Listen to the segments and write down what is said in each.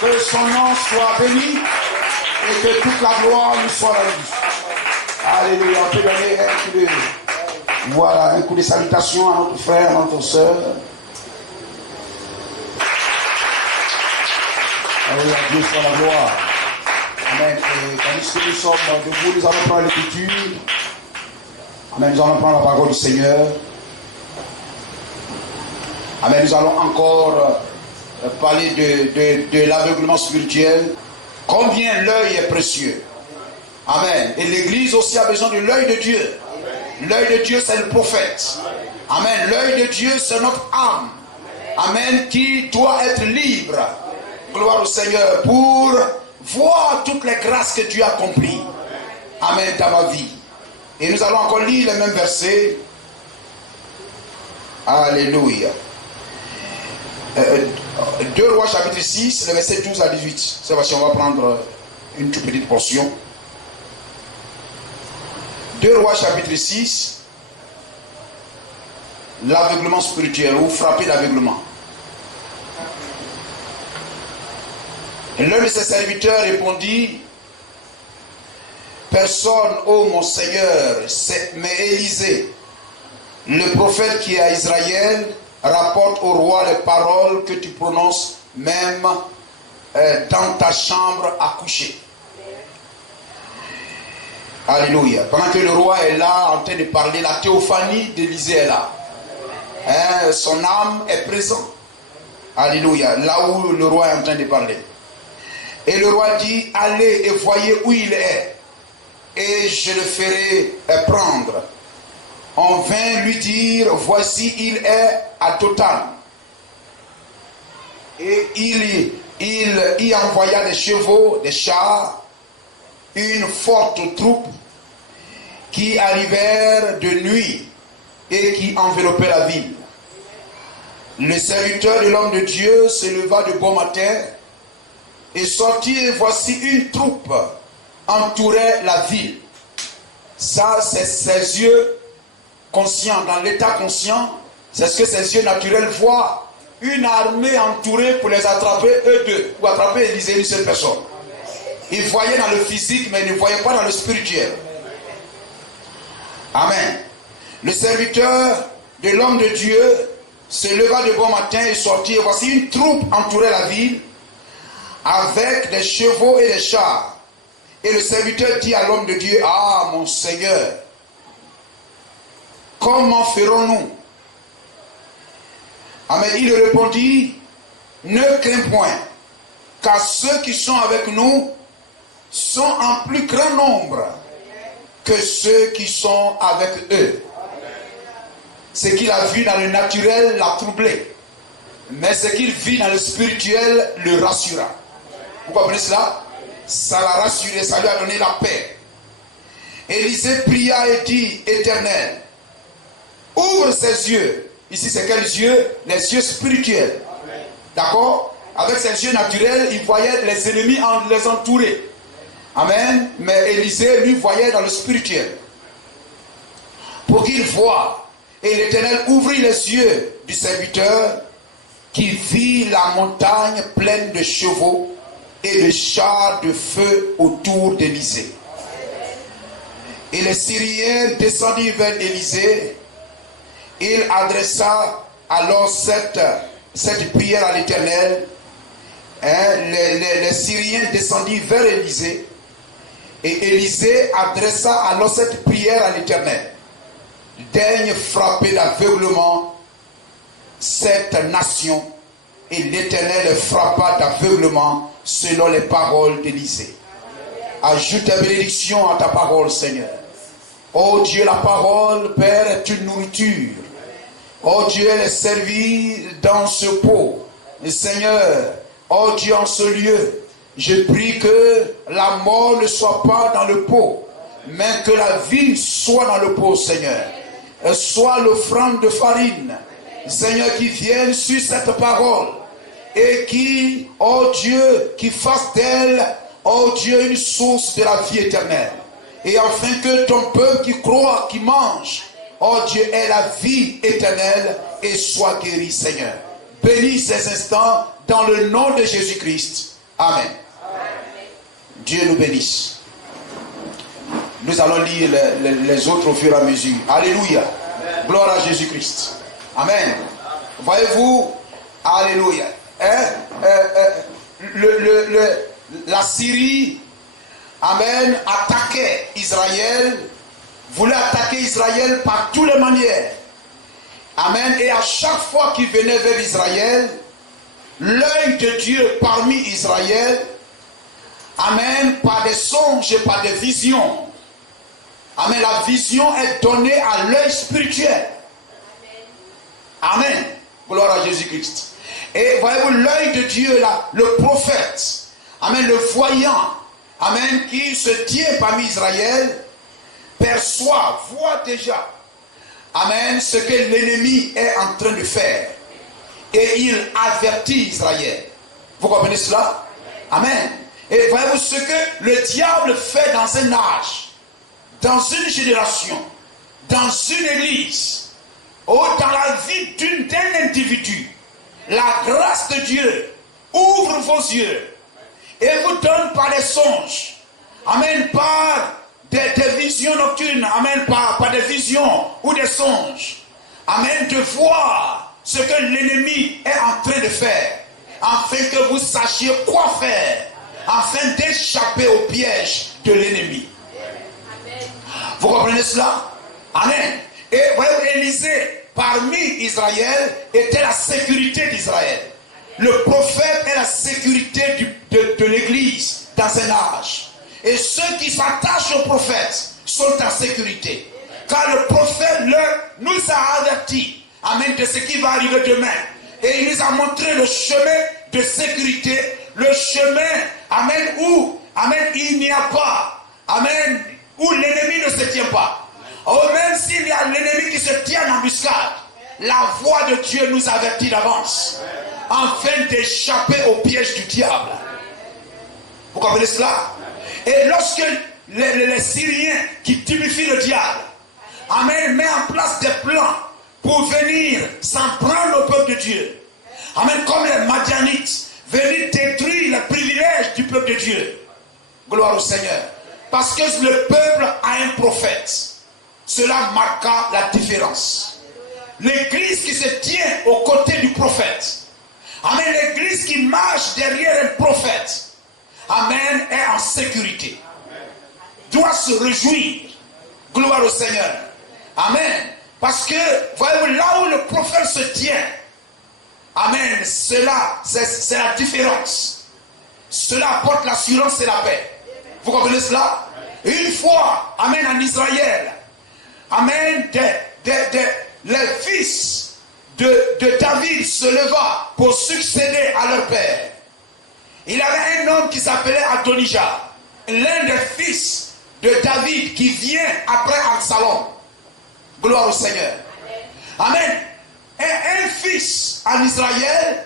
Que son nom soit béni et que toute la gloire lui soit rendue. Alléluia. On peut donner un coup de... Voilà, un coup de salutation à notre frère, à notre soeur. Alléluia, Dieu soit la gloire. Amen. Et tandis que nous sommes debout, nous allons prendre l'écriture. Amen. Nous allons prendre la parole du Seigneur. Amen. Nous allons encore parler de l'aveuglement spirituel. Combien l'œil est précieux. Amen. Et l'Église aussi a besoin de l'œil de Dieu. L'œil de Dieu, c'est le prophète. Amen. L'œil de Dieu, c'est notre âme. Amen. Qui doit être libre. Gloire au Seigneur. Pour voir toutes les grâces que Dieu a accomplies. Amen. Dans ma vie. Et nous allons encore lire les mêmes versets. Alléluia. 2 Rois chapitre 6, le verset 12 à 18. C'est vrai, on va prendre une toute petite portion. 2 Rois chapitre 6, l'aveuglement spirituel ou frapper d'aveuglement. L'un de ses serviteurs répondit: personne, ô mon Seigneur, mais Élisée, le prophète qui est à Israël, rapporte au roi les paroles que tu prononces même dans ta chambre à coucher. Alléluia. Pendant que le roi est là en train de parler, la théophanie d'Élisée est là. Son âme est présente. Alléluia. Là où le roi est en train de parler. Et le roi dit: allez et voyez où il est, et je le ferai prendre. On vint lui dire: voici, il est à Dothan. Et il y envoya des chevaux, des chars, une forte troupe qui arrivèrent de nuit et qui enveloppaient la ville. Le serviteur de l'homme de Dieu se leva de bon matin et sortit, et voici une troupe entourait la ville. Ça, c'est ses yeux conscients, dans l'état conscient, c'est ce que ses yeux naturels voient. Une armée entourée pour les attraper eux deux, ou attraper Élisée, une seule personne. Ils voyaient dans le physique, mais ils ne voyaient pas dans le spirituel. Amen. Le serviteur de l'homme de Dieu se leva de bon matin et sortit, et voici une troupe entourait la ville avec des chevaux et des chars. Et le serviteur dit à l'homme de Dieu: ah, mon Seigneur, comment ferons-nous? Amen. Il répondit: ne crains point, car ceux qui sont avec nous sont en plus grand nombre que ceux qui sont avec eux. Ce qu'il a vu dans le naturel l'a troublé, mais ce qu'il vit dans le spirituel le rassura. Vous comprenez cela? Ça l'a rassuré, ça lui a donné la paix. Élisée pria et dit: Éternel, ouvre ses yeux. Ici, c'est quels yeux? Les yeux spirituels. D'accord? Avec ses yeux naturels, il voyait les ennemis les entourer. Amen. Mais Élisée, lui, voyait dans le spirituel. Pour qu'il voie. Et l'Éternel ouvrit les yeux du serviteur, qui vit la montagne pleine de chevaux et de chars de feu autour d'Élisée. Et les Syriens descendirent vers Élisée. Il adressa alors cette prière à l'Éternel. Les Syriens descendirent vers Élisée. Et Élisée adressa alors cette prière à l'Éternel: daigne frapper d'aveuglement cette nation. Et l'Éternel frappa d'aveuglement selon les paroles d'Élisée. Ajoute ta bénédiction à ta parole, Seigneur. Oh Dieu, la parole, Père, est une nourriture. Oh Dieu, elle est servie dans ce pot. Et Seigneur, oh Dieu, en ce lieu, je prie que la mort ne soit pas dans le pot, mais que la vie soit dans le pot, Seigneur. Soit l'offrande de farine, Seigneur, qui vienne sur cette parole et qui, oh Dieu, qui fasse d'elle, oh Dieu, une source de la vie éternelle. Et afin que ton peuple qui croit, qui mange, oh Dieu, ait la vie éternelle et soit guéri, Seigneur. Bénis ces instants dans le nom de Jésus-Christ. Amen. Dieu nous bénisse. Nous allons lire les autres au fur et à mesure. Alléluia. Gloire à Jésus-Christ. Amen. Voyez-vous, alléluia. La Syrie, amen, attaquait Israël, voulait attaquer Israël par toutes les manières. Amen. Et à chaque fois qu'il venait vers Israël, l'œil de Dieu parmi Israël, amen, par des songes et par des visions. Amen. La vision est donnée à l'œil spirituel. Amen. Gloire à Jésus-Christ. Et voyez-vous, l'œil de Dieu, là, le prophète, amen, le voyant, amen, qui se tient parmi Israël, perçoit, voit déjà, amen, ce que l'ennemi est en train de faire. Et il avertit Israël. Vous comprenez cela? Amen. Et voyez-vous ce que le diable fait dans un âge, dans une génération, dans une église, ou dans la vie d'un individu. La grâce de Dieu ouvre vos yeux et vous donne par les songes, amen, par des visions nocturnes, amen, par des visions ou des songes, amen, de voir ce que l'ennemi est en train de faire, afin que vous sachiez quoi faire, afin d'échapper au piège de l'ennemi. Vous comprenez cela? Amen. Et voyez, Élisée, parmi Israël, était la sécurité d'Israël. Le prophète est la sécurité de l'église dans un âge. Et ceux qui s'attachent au prophète sont en sécurité. Car le prophète nous a avertis, amen, de ce qui va arriver demain. Et il nous a montré le chemin de sécurité, le chemin, amen, où, amen, il n'y a pas, amen, où l'ennemi ne se tient pas. Oh, même s'il y a l'ennemi qui se tient en embuscade, la voix de Dieu nous avertit d'avance, afin d'échapper au piège du diable. Vous comprenez cela? Et lorsque les Syriens qui typifient le diable, amen, met en place des plans pour venir s'en prendre au peuple de Dieu, amen, comme les Madianites, venir détruire les privilèges du peuple de Dieu. Gloire au Seigneur. Parce que le peuple a un prophète. Cela marqua la différence. L'église qui se tient aux côtés du prophète, amen, l'église qui marche derrière un prophète, amen, est en sécurité. Doit se réjouir. Gloire au Seigneur. Amen. Parce que, voyez-vous, là où le prophète se tient, amen, cela, c'est la différence. Cela apporte l'assurance et la paix. Vous comprenez cela? Une fois, amen, en Israël, amen, les fils de David se leva pour succéder à leur père. Il y avait un homme qui s'appelait Adonijah, l'un des fils de David qui vient après Absalom. Gloire au Seigneur. Amen. Un fils en Israël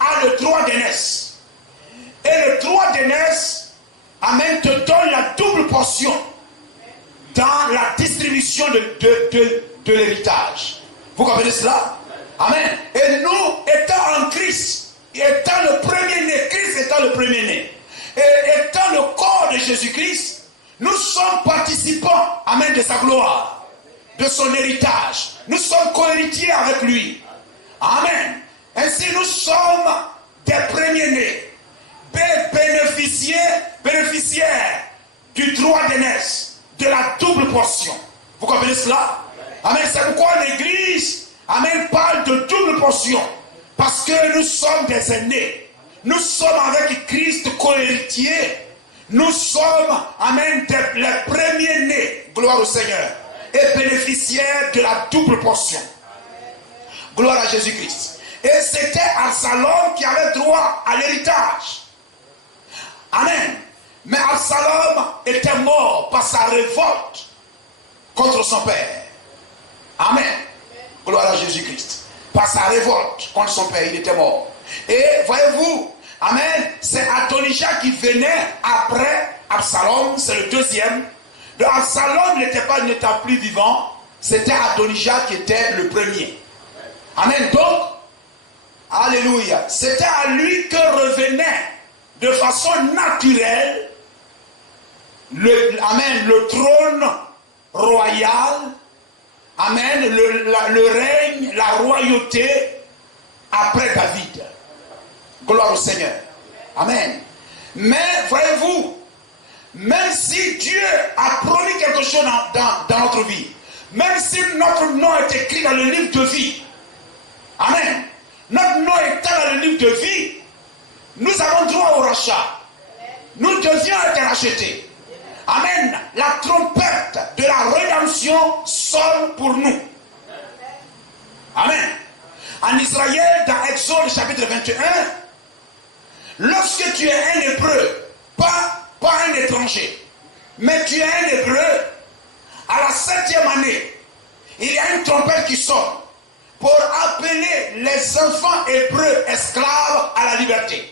a le droit d'aînesse. Et le droit d'aînesse, amen, te donne la double portion dans la distribution de l'héritage. Vous comprenez cela? Amen. Et nous, étant en Christ, étant le premier-né, Christ étant le premier-né, et étant le corps de Jésus-Christ, nous sommes participants, amen, de sa gloire, de son héritage. Nous sommes co-héritiers avec lui. Amen. Ainsi, nous sommes des premiers-nés, bénéficiaires du droit d'aînesse, de la double portion. Vous comprenez cela? Amen. C'est pourquoi l'Église, amen, parle de double portion. Parce que nous sommes des aînés. Nous sommes avec Christ co-héritiers. Nous sommes, amen, les premiers-nés. Gloire au Seigneur. Et bénéficiaires de la double portion. Gloire à Jésus-Christ. Et c'était Absalom qui avait droit à l'héritage. Amen. Mais Absalom était mort par sa révolte contre son père. Amen. Gloire à Jésus-Christ. Par sa révolte contre son père, il était mort. Et voyez-vous, amen, c'est Adonijah qui venait après Absalom, c'est le deuxième. Donc Absalom n'était plus vivant, c'était Adonijah qui était le premier. Amen. Donc, alléluia, c'était à lui que revenait, de façon naturelle, le trône royal, amen, le règne, la royauté après David. Gloire au Seigneur. Amen. Mais voyez-vous, même si Dieu a promis quelque chose dans notre vie, même si notre nom est écrit dans le livre de vie, amen, notre nom est dans le livre de vie, nous avons droit au rachat. Nous devions être rachetés. Amen. La trompette de la rédemption sonne pour nous. Amen. En Israël, dans Exode chapitre 21, lorsque tu es un hébreu, pas un étranger, mais tu es un hébreu, à la 7e année, il y a une trompette qui sonne pour appeler les enfants hébreux esclaves à la liberté.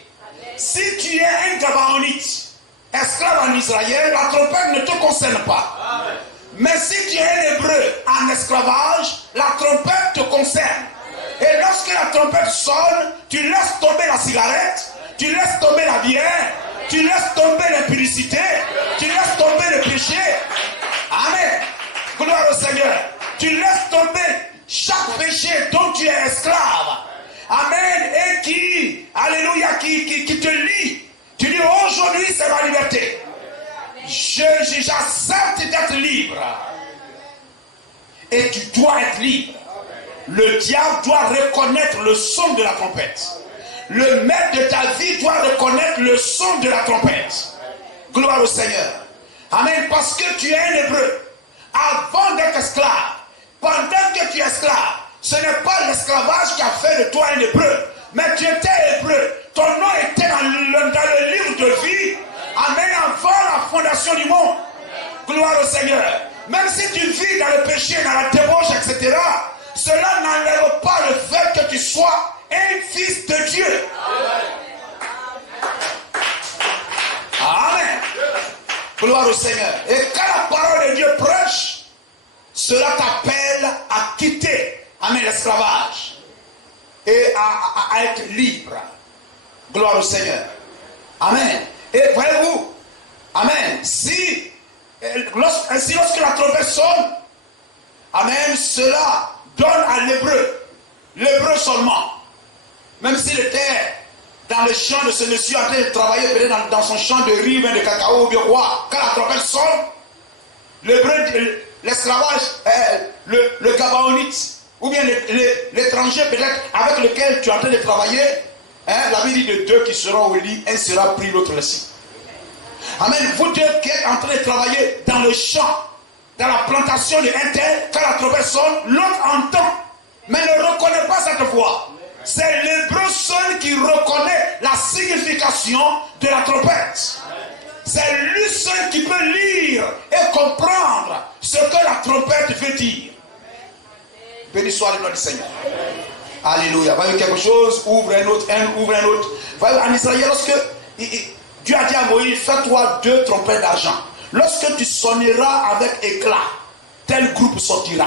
Si tu es un Gabaonite, esclave en Israël, la trompette ne te concerne pas. Amen. Mais si tu es un hébreu en esclavage, la trompette te concerne. Amen. Et lorsque la trompette sonne, tu laisses tomber la cigarette, tu laisses tomber la bière, tu laisses tomber l'impudicité, tu laisses tomber le péché. Amen. Gloire au Seigneur. Tu laisses tomber chaque péché dont tu es esclave. Amen. Et qui, alléluia, qui te lie. Tu dis aujourd'hui c'est ma liberté. J'accepte d'être libre. Et tu dois être libre. Le diable doit reconnaître le son de la trompette. Le maître de ta vie doit reconnaître le son de la trompette. Gloire au Seigneur. Amen. Parce que tu es un hébreu. Avant d'être esclave, pendant que tu es esclave, ce n'est pas l'esclavage qui a fait de toi un hébreu. Mais tu étais hébreu. Ton nom était dans le livre de vie. Amen. Avant la fondation du monde. Gloire au Seigneur. Même si tu vis dans le péché, dans la débauche, etc., cela n'enlève pas le fait que tu sois un fils de Dieu. Amen. Gloire au Seigneur. Et quand la parole de Dieu prêche, cela t'appelle à quitter, amen, l'esclavage et à être libre. Gloire au Seigneur. Amen. Et voyez-vous, amen, lorsque la trompette sonne, amen, cela donne à l'hébreu seulement, même s'il était dans le champ de ce monsieur en train de travailler peut-être dans son champ de riz, de cacao ou bien quoi, quand la trompette sonne, l'esclavage, le Gabaonite, ou bien l'étranger peut-être avec lequel tu es en train de travailler, la Bible dit de deux qui seront au lit, un sera pris, l'autre laissé. Amen. Vous deux qui êtes en train de travailler dans le champ, dans la plantation de un tel, quand la trompette sonne, l'autre entend, mais ne reconnaît pas cette voix. C'est l'hébreu seul qui reconnaît la signification de la trompette. C'est lui seul qui peut lire et comprendre ce que la trompette veut dire. Béni soit le nom du Seigneur. Alléluia. Voyez quelque chose, ouvre un autre, ouvre un autre. Voyez, en Israël, lorsque Dieu a dit à Moïse, fais-toi 2 trompettes d'argent. Lorsque tu sonneras avec éclat, tel groupe sortira.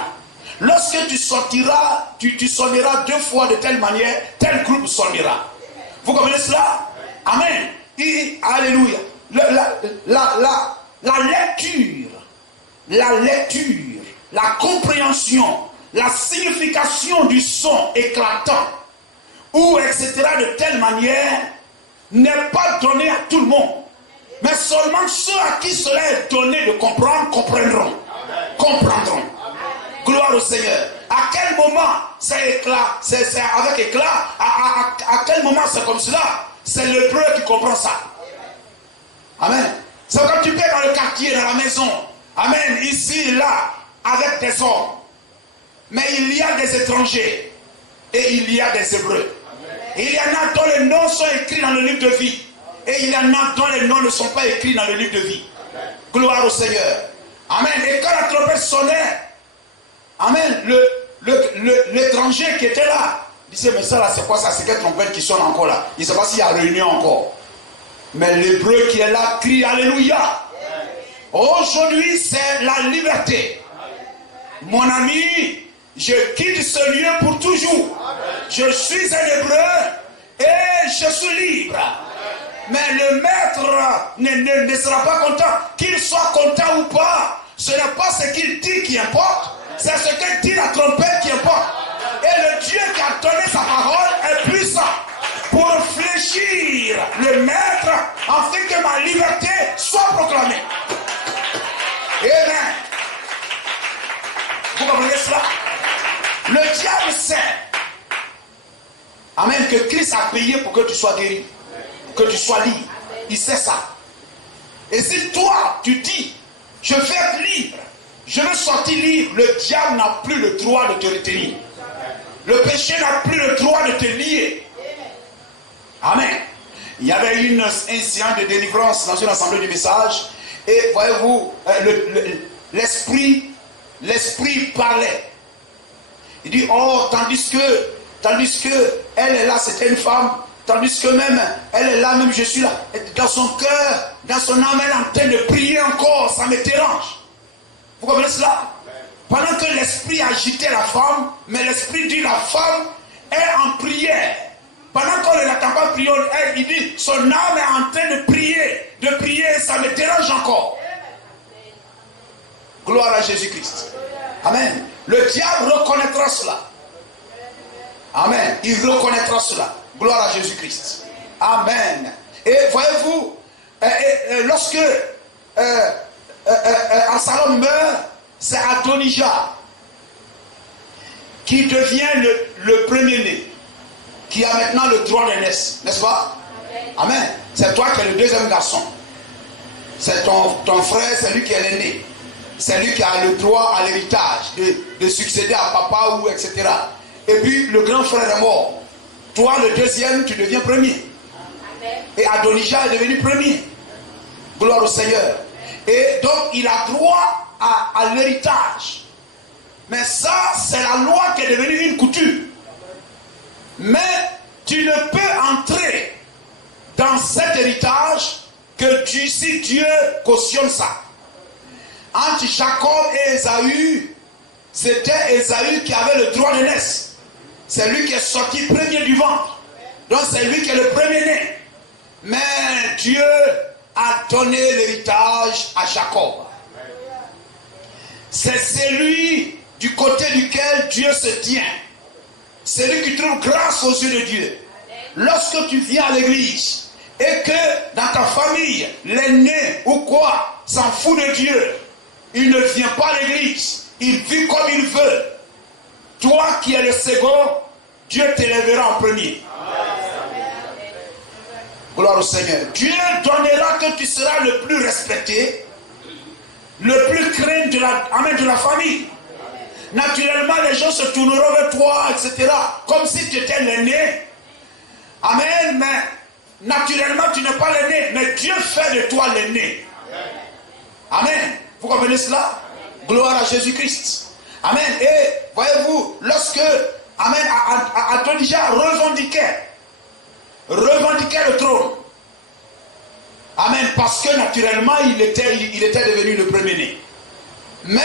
Lorsque tu sortiras, tu sonneras 2 fois de telle manière, tel groupe sonnera. Vous comprenez cela? Amen. Alléluia. La lecture, la compréhension, la signification du son éclatant, ou etc. de telle manière, n'est pas donnée à tout le monde. Mais seulement ceux à qui cela est donné de comprendre, comprendront. Comprendront. Gloire au Seigneur. À quel moment c'est éclat, c'est avec éclat, à quel moment c'est comme cela? C'est l'hébreu qui comprend ça. Amen. C'est quand tu peux dans le quartier, dans la maison. Amen. Ici, là, avec des hommes. Mais il y a des étrangers. Et il y a des hébreux. Et il y en a dont les noms sont écrits dans le livre de vie. Et il y en a dont les noms ne sont pas écrits dans le livre de vie. Gloire au Seigneur. Amen. Et quand la trompette sonnait, amen, l'étranger qui était là, il disait, mais ça là, c'est quoi ça? C'est quelle trompette qui sonne encore là? Il ne sait pas s'il y a réunion encore. Mais l'hébreu qui est là crie Alléluia. Aujourd'hui, c'est la liberté. Mon ami, je quitte ce lieu pour toujours. Je suis un hébreu et je suis libre. Mais le maître ne sera pas content. Qu'il soit content ou pas, ce n'est pas ce qu'il dit qui importe, c'est ce que dit la trompette qui importe. Et le Dieu qui a donné sa parole est puissant pour fléchir le maître afin que ma liberté soit proclamée. Amen. Vous comprenez cela? Le diable sait, amen, que Christ a payé pour que tu sois guéri, que tu sois libre. Il sait ça. Et si toi, tu dis, je veux être libre, je veux sortir libre, le diable n'a plus le droit de te retenir. Le péché n'a plus le droit de te lier. Amen. Il y avait un séance de délivrance dans une assemblée du message. Et voyez-vous, l'esprit parlait. Il dit, oh, tandis que elle est là, c'était une femme, tandis que même, elle est là, même je suis là. Et dans son cœur, dans son âme, elle est en train de prier encore, ça me dérange. Vous comprenez cela? Pendant que l'esprit agitait la femme, mais l'esprit dit, la femme est en prière. Pendant qu'on ne l'attend pas prier, il dit, son âme est en train de prier, ça me dérange encore. Gloire à Jésus-Christ. Amen. Le diable reconnaîtra cela. Amen. Il reconnaîtra cela. Gloire à Jésus-Christ. Amen. Et voyez-vous, lorsque Absalom meurt, c'est Adonijah qui devient le premier-né, qui a maintenant le droit d'aînesse, n'est-ce pas? Amen. C'est toi qui es le deuxième garçon. C'est ton frère, c'est lui qui est l'aîné. C'est lui qui a le droit à l'héritage, de succéder à papa ou etc. Et puis le grand frère est mort. Toi, le deuxième, tu deviens premier. Et Adonijah est devenu premier. Gloire au Seigneur. Et donc, il a droit à l'héritage. Mais ça, c'est la loi qui est devenue une coutume. Mais tu ne peux entrer dans cet héritage que si Dieu cautionne ça. Entre Jacob et Ésaü, c'était Ésaü qui avait le droit de naître. C'est lui qui est sorti premier du ventre. Donc c'est lui qui est le premier-né. Mais Dieu a donné l'héritage à Jacob. C'est celui du côté duquel Dieu se tient. C'est lui qui trouve grâce aux yeux de Dieu. Lorsque tu viens à l'église et que dans ta famille, l'aîné ou quoi s'en fout de Dieu, il ne vient pas à l'église, il vit comme il veut. Toi qui es le second, Dieu t'élèvera en premier. Gloire au Seigneur. Dieu donnera que tu seras le plus respecté, le plus craint de la famille. Naturellement, les gens se tourneront vers toi, etc. Comme si tu étais l'aîné. Amen. Mais naturellement, tu n'es pas l'aîné. Mais Dieu fait de toi l'aîné. Amen. Vous comprenez cela? Gloire à Jésus-Christ. Amen. Et voyez-vous, lorsque Adonijah revendiquait le trône. Amen. Parce que naturellement, il était devenu le premier-né. Mais,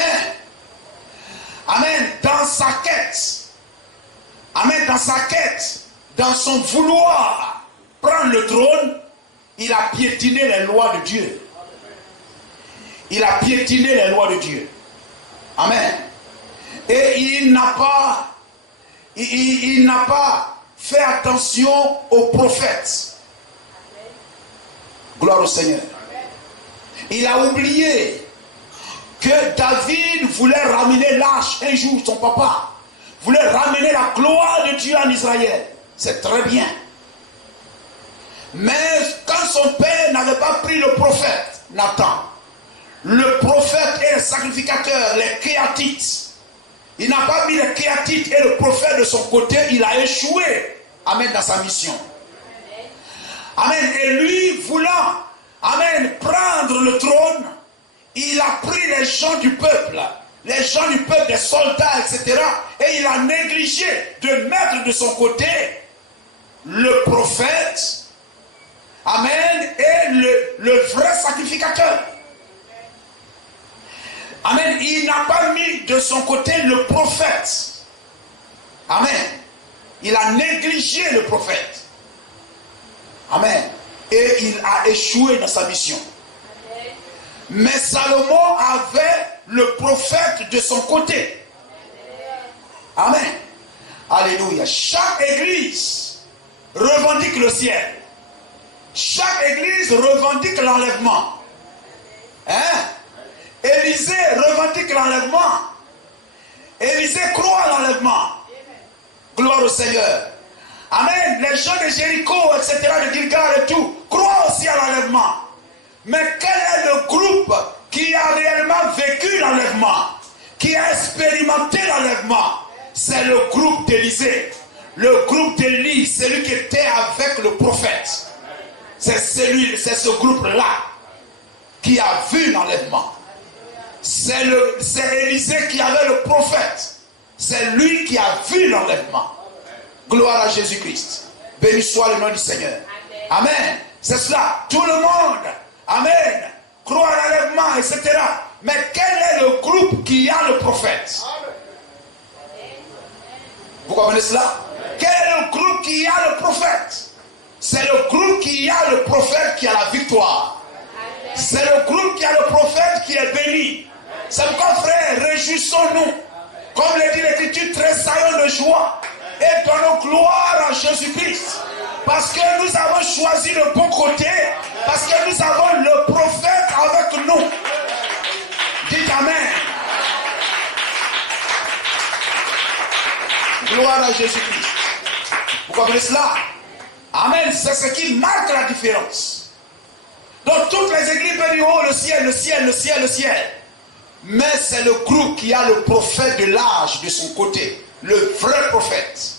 amen, dans sa quête, dans son vouloir prendre le trône, il a piétiné les lois de Dieu. Il a piétiné les lois de Dieu. Amen. Et il n'a pas fait attention aux prophètes. Gloire au Seigneur. Il a oublié que David voulait ramener l'arche un jour, son papa voulait ramener la gloire de Dieu en Israël. C'est très bien. Mais quand son père n'avait pas pris le prophète, Nathan, le prophète et le sacrificateur, les Kéatites, il n'a pas mis les Kéatites et le prophète de son côté, il a échoué. Amen, dans sa mission. Amen. Et lui, voulant, amen, prendre le trône, il a pris les gens du peuple, des soldats, etc. Et il a négligé de mettre de son côté le prophète, amen, et le vrai sacrificateur. Amen. Il n'a pas mis de son côté le prophète. Amen. Il a négligé le prophète. Amen. et il a échoué dans sa mission. Mais Salomon avait le prophète de son côté. Amen. Alléluia. Chaque église revendique le ciel. Chaque église revendique l'enlèvement. Hein? Élisée revendique l'enlèvement. Élisée croit à l'enlèvement. Gloire au Seigneur. Amen. Les gens de Jéricho, etc., de Gilgal et tout, croient aussi à l'enlèvement. Mais quel est le groupe qui a réellement vécu l'enlèvement, qui a expérimenté l'enlèvement? C'est le groupe d'Élisée. Le groupe d'Élie, celui qui était avec le prophète. C'est ce groupe-là qui a vu l'enlèvement. C'est Élisée qui avait le prophète. C'est lui qui a vu l'enlèvement. Gloire à Jésus-Christ. Béni soit le nom du Seigneur. Amen. C'est cela. Tout le monde, amen, croit à l'enlèvement, etc. Mais quel est le groupe qui a le prophète? Vous comprenez cela? Quel est le groupe qui a le prophète? C'est le groupe qui a le prophète qui a la victoire. C'est le groupe qui a le prophète qui est béni. C'est pourquoi, frère, réjouissons-nous. Comme le dit l'Écriture, tressaillons de joie et donnons gloire à Jésus-Christ. Parce que nous avons choisi le bon côté. Parce que nous avons le prophète avec nous. Dites Amen. Gloire à Jésus-Christ. Vous comprenez cela? Amen. C'est ce qui marque la différence. Dans toutes les églises peuvent dire, oh, le ciel, le ciel, le ciel, le ciel. Mais c'est le groupe qui a le prophète de l'âge de son côté. Le vrai prophète.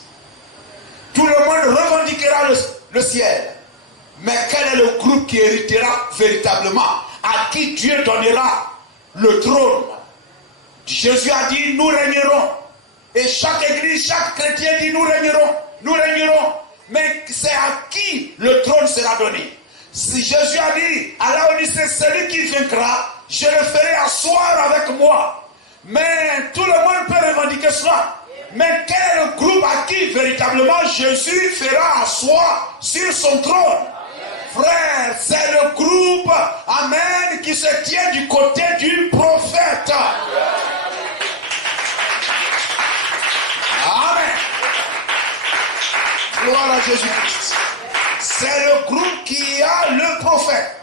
Tout le monde revendiquera le ciel. Mais quel est le groupe qui héritera véritablement? À qui Dieu donnera le trône? Jésus a dit, nous régnerons. Et chaque église, chaque chrétien dit, nous régnerons. Nous régnerons. Mais c'est à qui le trône sera donné? Si Jésus a dit à Laodicée, celui qui vaincra, je le ferai asseoir avec moi. Mais tout le monde peut revendiquer cela. Mais quel est le groupe à qui véritablement Jésus fera asseoir sur son trône? Frère, c'est le groupe, amen, qui se tient du côté du prophète. Amen. Gloire à Jésus-Christ. C'est le groupe qui a le prophète.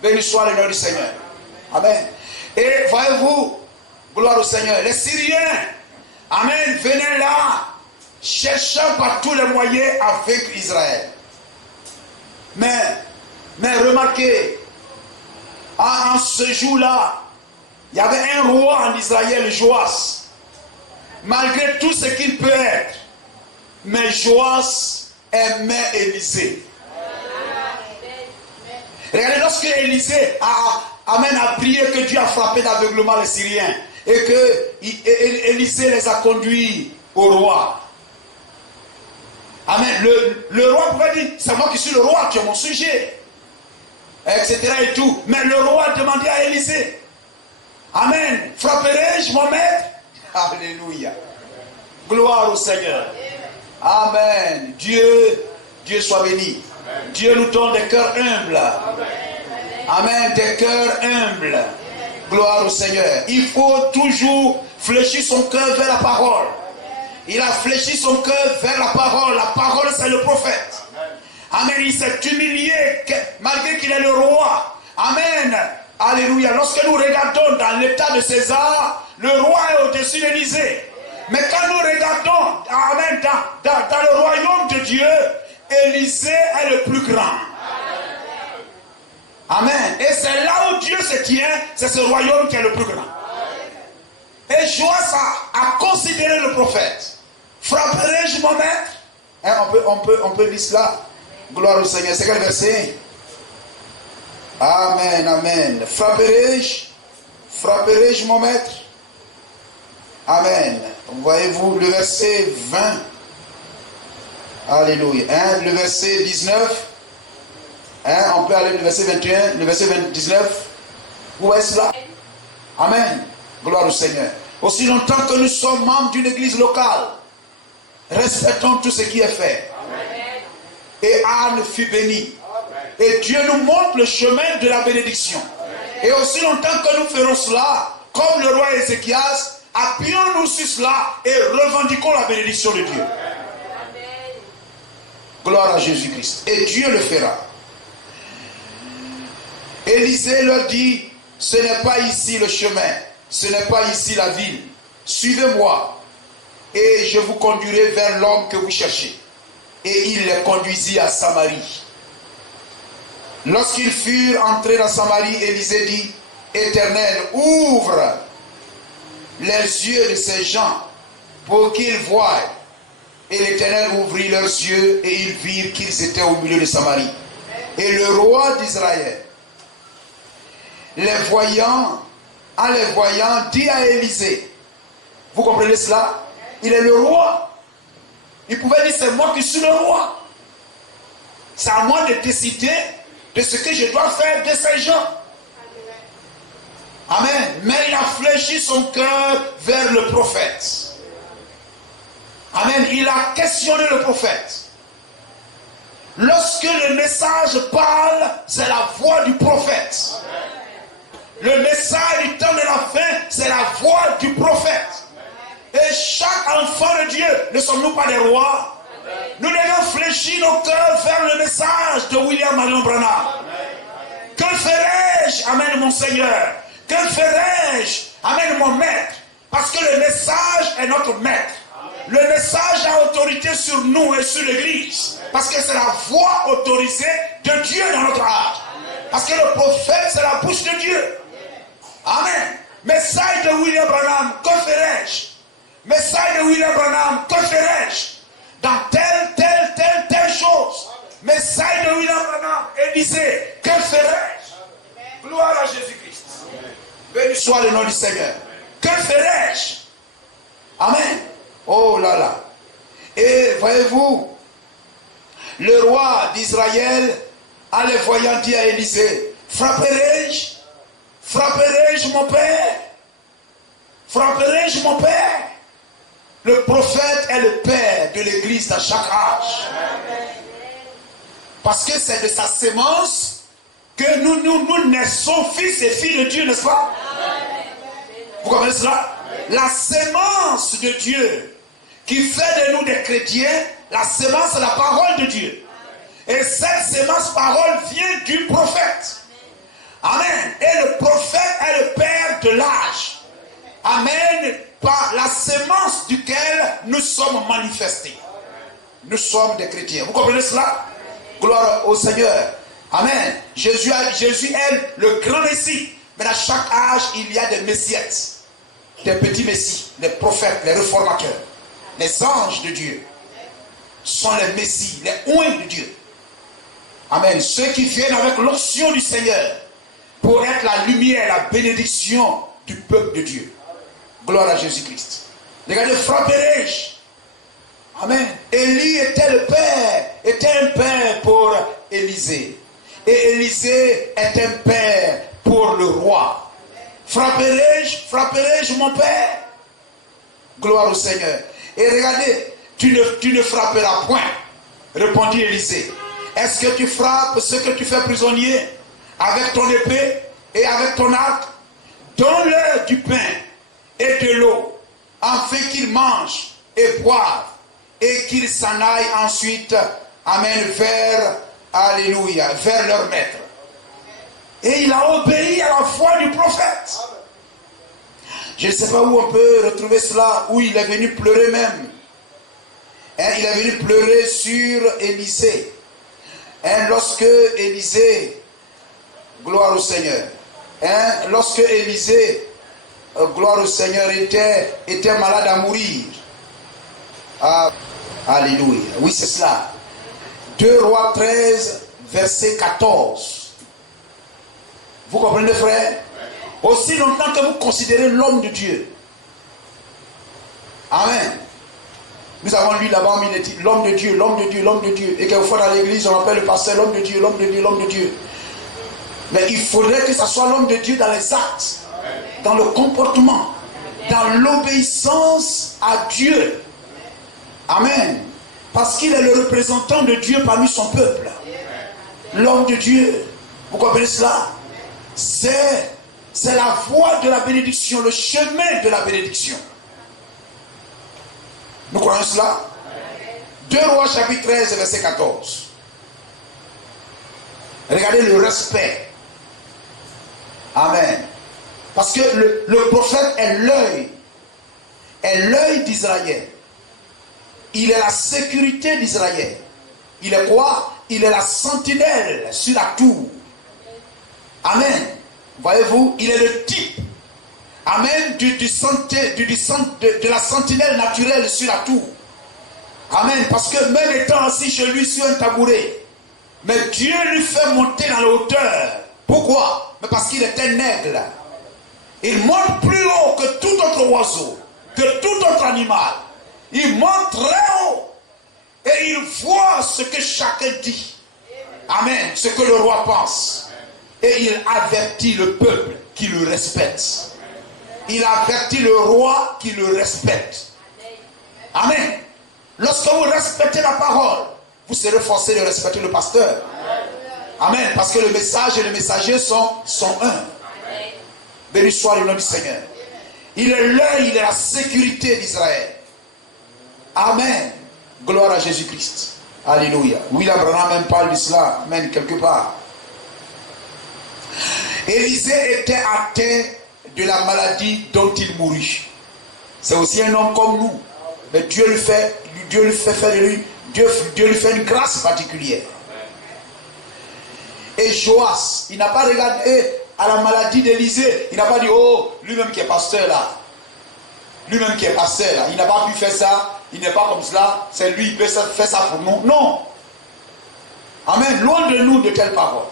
Béni soit le nom du Seigneur. Amen. Et voyez-vous, gloire au Seigneur, les Syriens, amen, venaient là, cherchant par tous les moyens à vaincre Israël. Mais remarquez, en ce jour-là, il y avait un roi en Israël, Joas. Malgré tout ce qu'il peut être, mais Joas aimait Élisée. Regardez, lorsque Élisée a prié que Dieu a frappé d'aveuglement les Syriens et que Élisée les a conduits au roi. Amen. Le roi pouvait dire, c'est moi qui suis le roi, tu es mon sujet, etc. et tout. Mais le roi demandait à Élisée, amen, frapperai-je mon maître? Alléluia. Gloire au Seigneur. Amen. Dieu soit béni. Amen. Dieu nous donne des cœurs humbles. Amen. Des cœurs humbles. Gloire au Seigneur. Il faut toujours fléchir son cœur vers la parole. Il a fléchi son cœur vers la parole. La parole, c'est le prophète. Amen. Il s'est humilié malgré qu'il est le roi. Amen. Alléluia. Lorsque nous regardons dans l'état de César, le roi est au-dessus d'Élysée. Mais quand nous regardons, amen, dans le royaume de Dieu, Élysée est le plus grand. Amen. Et c'est là où Dieu se tient, c'est ce royaume qui est le plus grand. Et Joas a considéré le prophète. Frapperai-je mon maître? Hein, on peut lire cela. Gloire au Seigneur. C'est quel verset? Amen, amen. Frapperai-je mon maître? Amen. Voyez-vous le verset 20. Alléluia. Hein, le verset 19. Hein, on peut aller le verset 21, le verset 19. Où est cela? Amen. Gloire au Seigneur. Aussi longtemps que nous sommes membres d'une église locale, respectons tout ce qui est fait. Amen. Et Anne fut bénie. Et Dieu nous montre le chemin de la bénédiction. Et aussi longtemps que nous ferons cela, comme le roi Ézéchias, appuyons-nous sur cela et revendiquons la bénédiction de Dieu. Gloire à Jésus-Christ. Et Dieu le fera. Élisée leur dit, ce n'est pas ici le chemin, ce n'est pas ici la ville. Suivez-moi et je vous conduirai vers l'homme que vous cherchez. Et il les conduisit à Samarie. Lorsqu'ils furent entrés dans Samarie, Élisée dit, Éternel, ouvre les yeux de ces gens pour qu'ils voient. Et l'Éternel ouvrit leurs yeux et ils virent qu'ils étaient au milieu de Samarie. Et le roi d'Israël, en les voyant, dit à Élisée, vous comprenez cela? Il est le roi. Il pouvait dire, c'est moi qui suis le roi. C'est à moi de décider de ce que je dois faire de ces gens. Amen. Mais il a fléchi son cœur vers le prophète. Amen. Il a questionné le prophète. Lorsque le message parle, c'est la voix du prophète. Le message du temps de la fin, c'est la voix du prophète. Et chaque enfant de Dieu, ne sommes-nous pas des rois? Nous devons fléchir nos cœurs vers le message de William Marion Branham. Que ferai-je? Amen, mon Seigneur. Que ferai-je? Amen, mon maître. Parce que le message est notre maître. Le message a autorité sur nous et sur l'Église. Parce que c'est la voix autorisée de Dieu dans notre âge. Parce que le prophète, c'est la bouche de Dieu. Amen. Message de William Branham, que ferai-je? Message de William Branham, que ferai-je? Dans telle chose. Message de William Branham, Élisée, que ferai-je? Gloire à Jésus-Christ. Béni soit le nom du Seigneur. Que ferai-je? Amen. Oh là là. Et voyez-vous, le roi d'Israël, en les voyant, dit à Élisée, frapperai-je? Frapperai-je mon père? Frapperai-je mon père? Le prophète est le père de l'église dans chaque âge. Parce que c'est de sa sémence que nous naissons fils et filles de Dieu, n'est-ce pas? Vous comprenez cela? La sémence de Dieu qui fait de nous des chrétiens, la sémence c'est la parole de Dieu. Et cette sémence parole vient du prophète. Amen. Et le prophète est le père de l'âge. Amen. Par la sémence duquel nous sommes manifestés. Nous sommes des chrétiens. Vous comprenez cela? Gloire au Seigneur. Amen. Jésus est le grand Messie. Mais à chaque âge, il y a des messiettes. Des petits messies. Les prophètes, les réformateurs. Les anges de Dieu sont les messies, les oints de Dieu. Amen. Ceux qui viennent avec l'onction du Seigneur pour être la lumière, la bénédiction du peuple de Dieu. Gloire à Jésus-Christ. Regardez, frapperai-je? Amen. Élie était un père pour Élisée. Et Élisée est un père pour le roi. Frapperai-je mon père? Gloire au Seigneur. Et regardez, tu ne frapperas point, répondit Élisée. Est-ce que tu frappes ceux que tu fais prisonniers avec ton épée et avec ton arc? Donne-leur du pain et de l'eau, afin qu'ils mangent et boivent, et qu'ils s'en aillent ensuite, amen, alléluia, vers leur maître. Et il a obéi à la foi du prophète. Je ne sais pas où on peut retrouver cela, où il est venu pleurer même. Il est venu pleurer sur Élisée. Lorsque Élisée, gloire au Seigneur, lorsque Élisée, gloire au Seigneur, était malade à mourir. Alléluia. Oui, c'est cela. 2 Rois 13, verset 14. Vous comprenez, frère? Aussi longtemps que vous considérez l'homme de Dieu. Amen. Nous avons lu là-bas, il dit l'homme de Dieu, l'homme de Dieu, l'homme de Dieu. Et quelquefois dans l'église, on appelle le pasteur l'homme de Dieu, l'homme de Dieu, l'homme de Dieu. Mais il faudrait que ce soit l'homme de Dieu dans les actes, dans le comportement, dans l'obéissance à Dieu. Amen. Parce qu'il est le représentant de Dieu parmi son peuple. l'homme de Dieu. Vous comprenez cela? C'est la voie de la bénédiction, le chemin de la bénédiction. Nous croyons cela? 2 Rois chapitre 13 verset 14. Regardez le respect. Amen. Parce que le prophète est l'œil d'Israël. Il est la sécurité d'Israël. Il est quoi? Il est la sentinelle sur la tour. Amen. Voyez-vous, il est le type. Amen. De la sentinelle naturelle sur la tour. Amen. Parce que même étant assis chez lui sur un tabouret, mais Dieu lui fait monter dans la hauteur. Pourquoi? Mais parce qu'il est un aigle. Il monte plus haut que tout autre oiseau, que tout autre animal. Il monte très haut. Et il voit ce que chacun dit. Amen. Ce que le roi pense. Et il avertit le peuple qui le respecte. Il avertit le roi qui le respecte. Amen. Lorsque vous respectez la parole, vous serez forcé de respecter le pasteur. Amen. Parce que le message et le messager sont un. Béni soit le nom du Seigneur. Il est l'œil, il est la sécurité d'Israël. Amen. Gloire à Jésus-Christ. Alléluia. William Branham même parle de cela. Amen. Quelque part. Élisée était atteint de la maladie dont il mourut. C'est aussi un homme comme nous. Mais Dieu lui fait une grâce particulière. Et Joas, il n'a pas regardé à la maladie d'Élisée. Il n'a pas dit, oh, lui-même qui est pasteur là. Lui-même qui est pasteur là. Il n'a pas pu faire ça. Il n'est pas comme cela. C'est lui, il peut faire ça pour nous. Non. Amen. Loin de nous de telles paroles.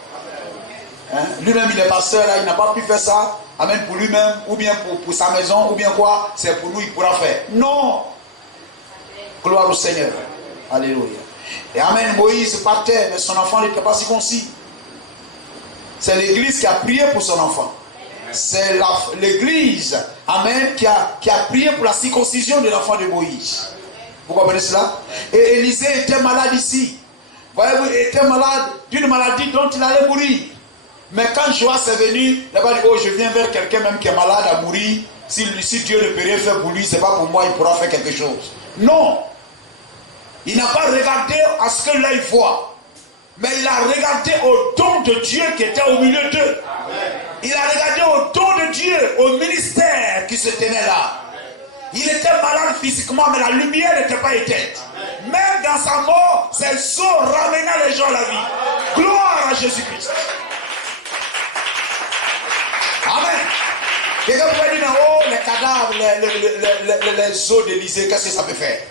Hein? Lui-même, il est pasteur là. Il n'a pas pu faire ça. Amen. Pour lui-même, ou bien pour sa maison, ou bien quoi. C'est pour nous, il pourra faire. Non. Gloire au Seigneur. Alléluia. Et Amen. Moïse partait, mais son enfant n'était pas circoncis. C'est l'église qui a prié pour son enfant. C'est l'église, amen, qui a prié pour la circoncision de l'enfant de Moïse. Vous comprenez cela? Et Élisée était malade ici. Voyez-vous, il était malade d'une maladie dont il allait mourir. Mais quand Joas est venu, il n'a pas dit, oh, je viens vers quelqu'un même qui est malade à mourir. Si Dieu ne peut rien faire pour lui, ce n'est pas pour moi, il pourra faire quelque chose. Non. Il n'a pas regardé à ce que l'œil voit. Mais il a regardé au don de Dieu qui était au milieu d'eux. Il a regardé au don de Dieu, au ministère qui se tenait là. Il était malade physiquement, mais la lumière n'était pas éteinte. Même dans sa mort, ses os ramenaient les gens à la vie. Gloire à Jésus-Christ. Amen. Quelqu'un pourrait dire, oh, les cadavres, les os d'Élisée, qu'est-ce que ça peut faire?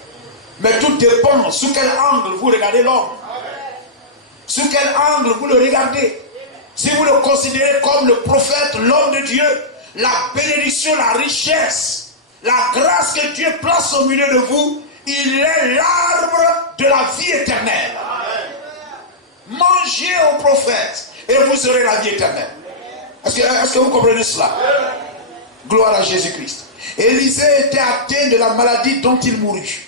Mais tout dépend sous quel angle vous regardez l'homme. Sous quel angle vous le regardez. Si vous le considérez comme le prophète, l'homme de Dieu, la bénédiction, la richesse, la grâce que Dieu place au milieu de vous, il est l'arbre de la vie éternelle. Mangez au prophète et vous aurez la vie éternelle. Est-ce que vous comprenez cela? Gloire à Jésus-Christ. Élisée était atteint de la maladie dont il mourut.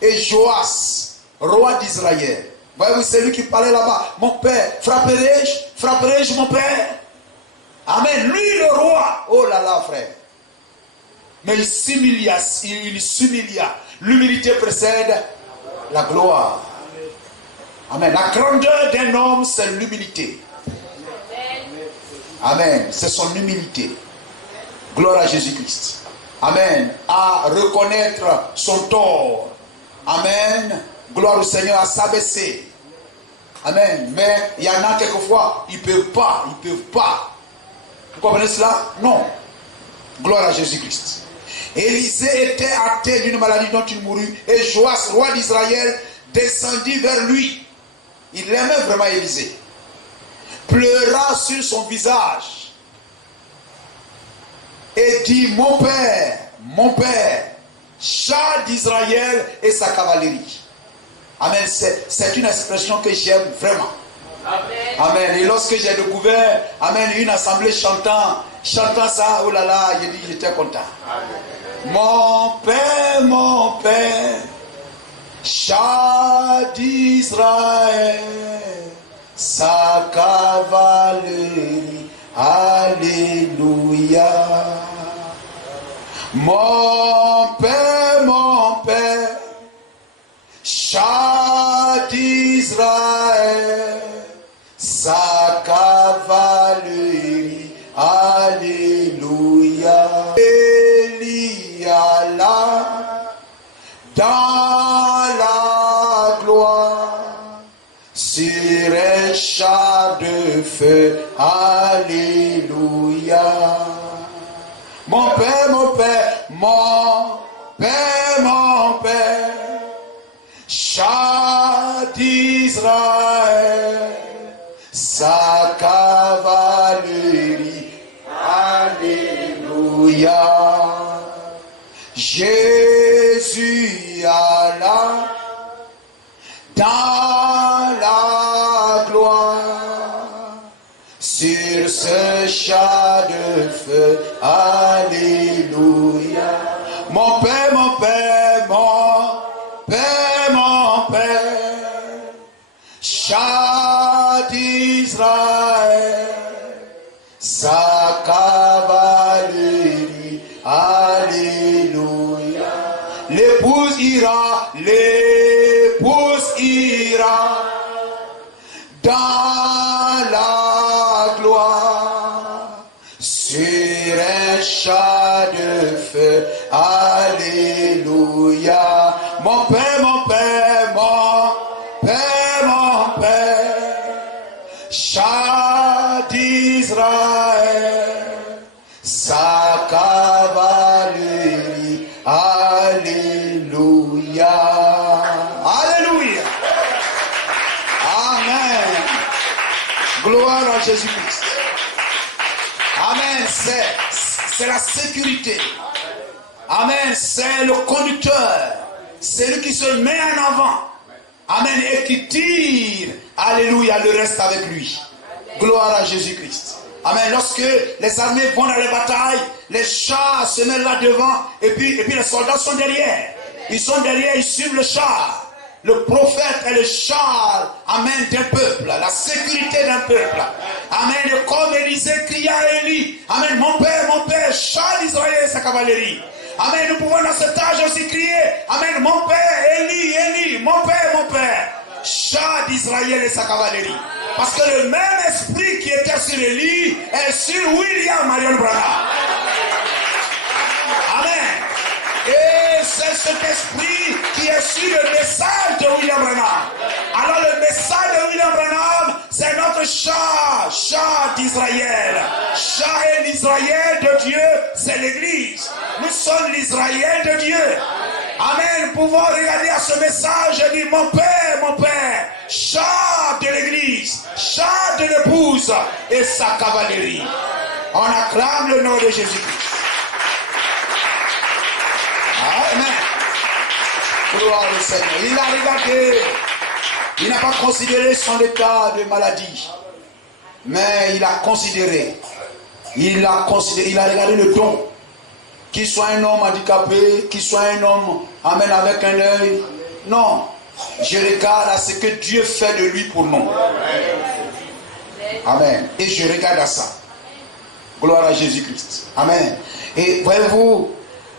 Et Joas, roi d'Israël, voyez-vous, c'est lui qui parlait là-bas. Mon père, frapperai-je mon père? Amen. Lui le roi. Oh là là, frère. Mais il s'humilia. L'humilité précède la gloire. Amen. La grandeur d'un homme, c'est l'humilité. Amen. C'est son humilité. Gloire à Jésus-Christ. Amen. À reconnaître son tort. Amen. Gloire au Seigneur, à s'abaisser. Amen. Mais il y en a quelquefois, ils ne peuvent pas. Vous comprenez cela? Non. Gloire à Jésus-Christ. Élisée était atteint d'une maladie dont il mourut. Et Joas, roi d'Israël, descendit vers lui. Il aimait vraiment Élisée. Pleura sur son visage. Et dit, mon père, char d'Israël et sa cavalerie. Amen. C'est une expression que j'aime vraiment. Amen. Amen. Et lorsque j'ai découvert, amen, une assemblée chantant ça, oh là là, j'ai dit, j'étais content. Amen. Mon père, char d'Israël, sa cavalerie. Alléluia. Mon Père, chat d'Israël, sa cavalerie. Alléluia. Élia là, dans la gloire, sur un char de feu. Alléluia. Mon Père, char d'Israël, sa cavalerie. Alléluia. Jésus alla dans la gloire sur ce char de feu. Alléluia. Mon Père, char d'Israël, sa cavalerie. Alléluia. L'épouse ira dans la gloire sur un char de feu. Alléluia. Mon Père, char d'Israël, sa cavalerie. Alléluia. Alléluia. Amen. Gloire à Jésus-Christ. Amen. C'est la sécurité. Amen. C'est le conducteur. C'est lui qui se met en avant. Amen. Et qui tire. Alléluia. Le reste avec lui. Gloire à Jésus-Christ. Amen. Lorsque les armées vont dans les batailles, les chars se mettent là devant et puis les soldats sont derrière. Ils sont derrière, ils suivent le char. Le prophète est le char, amen, d'un peuple, la sécurité d'un peuple. Amen. Et comme Élisée cria à Élie, amen, mon père, char d'Israël et sa cavalerie. Amen. Nous pouvons dans cet âge aussi crier, amen, mon père, Élie, mon père, char d'Israël et sa cavalerie. Parce que le même esprit qui était sur Élie est sur William Marion Branham. Amen. Et c'est cet esprit qui est sur le message de William Branham. Alors le message de William Branham, c'est notre char d'Israël. Char et l'Israël de Dieu, c'est l'Église. Nous sommes l'Israël de Dieu. Amen. Nous pouvons regarder à ce message et dire, mon père, char de l'Église, char de l'épouse et sa cavalerie. On acclame le nom de Jésus-Christ. Amen. Gloire au Seigneur. Il a regardé. Il n'a pas considéré son état de maladie. Mais il a considéré. Il a regardé le don. Qu'il soit un homme handicapé, qu'il soit un homme, amen, avec un œil. Non. Je regarde à ce que Dieu fait de lui pour nous. Amen. Et je regarde à ça. Gloire à Jésus-Christ. Amen. Et voyez-vous,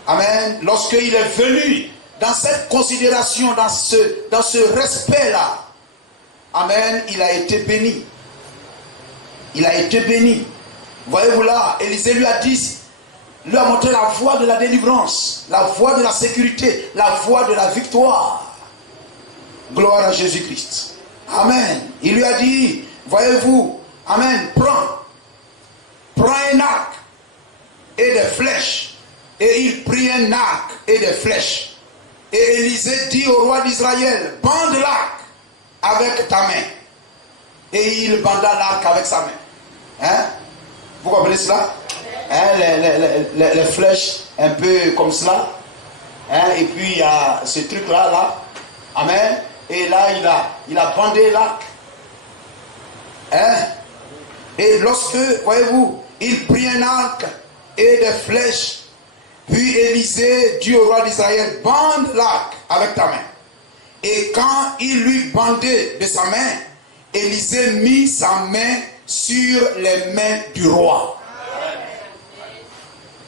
amen, lorsqu'il est venu dans cette considération, dans ce respect-là, amen, il a été béni. Il a été béni. Voyez-vous là, Élisée lui a montré la voie de la délivrance, la voie de la sécurité, la voie de la victoire. Gloire à Jésus-Christ. Amen. Il lui a dit, voyez-vous, amen, prends un arc et des flèches. Et il prit un arc et des flèches. Et Élisée dit au roi d'Israël, bande l'arc avec ta main. Et il banda l'arc avec sa main. Hein? Vous comprenez cela? Hein, les flèches un peu comme cela. Hein? Et puis il y a ce truc-là, là. Amen. Et là, il a bandé l'arc. Hein? Et lorsque, voyez-vous, il prit un arc et des flèches. Puis Élisée dit au roi d'Israël, bande l'arc avec ta main. Et quand il lui bandait de sa main, Élisée mit sa main sur les mains du roi.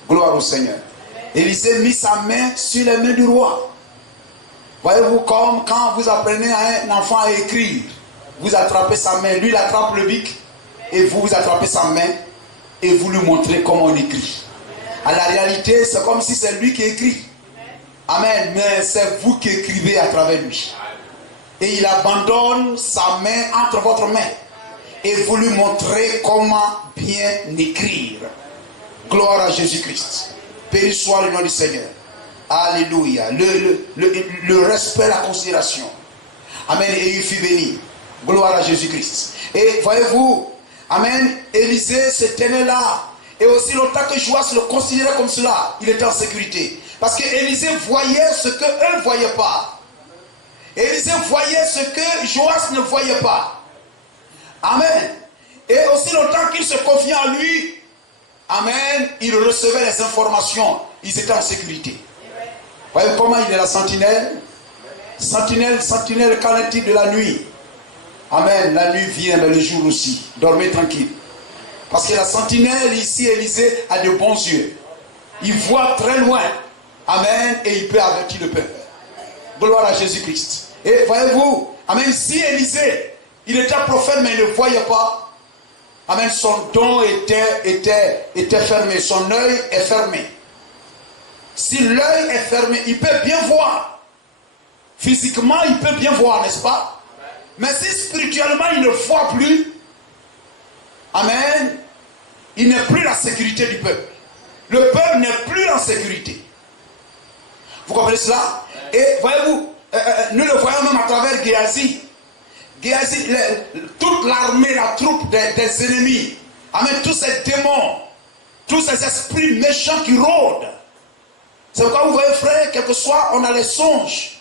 Gloire au Seigneur. Élisée mit sa main sur les mains du roi. Voyez-vous, comme quand vous apprenez à un enfant à écrire, vous attrapez sa main, lui il attrape le bic, et vous attrapez sa main, et vous lui montrez comment on écrit. À la réalité, c'est comme si c'est lui qui écrit. Amen. Mais c'est vous qui écrivez à travers lui. Et il abandonne sa main entre votre main. Et vous lui montrez comment bien écrire. Gloire à Jésus-Christ. Béni soit le nom du Seigneur. Alléluia. Le respect, la considération. Amen. Et il fut béni. Gloire à Jésus-Christ. Et voyez-vous, amen, Élisée se tenait là. Et aussi longtemps que Joas le considérait comme cela, il était en sécurité. Parce que Élisée voyait ce qu'eux ne voyaient pas. Élisée voyait ce que Joas ne voyait pas. Amen. Et aussi longtemps qu'il se confiait en lui, amen, il recevait les informations. Ils étaient en sécurité. Voyez comment il est la sentinelle. Sentinelle, qu'en est-il de la nuit? Amen. La nuit vient, mais le jour aussi. Dormez tranquille. Parce que la sentinelle ici, Élisée, a de bons yeux. Il voit très loin. Amen. Et il peut avertir le peuple. Gloire à Jésus-Christ. Et voyez-vous, amen, si Élisée, il était prophète, mais il ne voyait pas. Amen. Son don était fermé. Son œil est fermé. Si l'œil est fermé, il peut bien voir. Physiquement, il peut bien voir, n'est-ce pas? Mais si spirituellement, il ne voit plus, amen, il n'est plus la sécurité du peuple. Le peuple n'est plus en sécurité. Vous comprenez cela? Et voyez-vous, nous le voyons même à travers Géasi. Géasi, toute l'armée, la troupe des ennemis, amen, tous ces démons, tous ces esprits méchants qui rôdent. C'est pourquoi vous voyez, frère, quel que soit, on a les songes.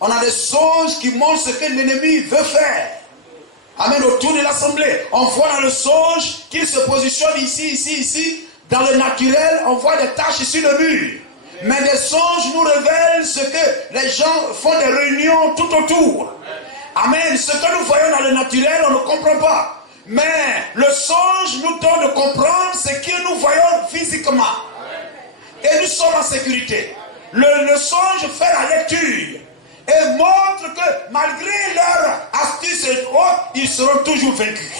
On a des songes qui montrent ce que l'ennemi veut faire. Amen, autour de l'assemblée. On voit dans le songe qu'il se positionne ici. Dans le naturel, on voit des taches sur le mur. Mais les songes nous révèlent ce que les gens font des réunions tout autour. Amen. Ce que nous voyons dans le naturel, on ne comprend pas. Mais le songe nous donne de comprendre ce que nous voyons physiquement. Et nous sommes en sécurité. Le songe fait la lecture. Et montre que malgré leur astuce et autres, ils seront toujours vaincus.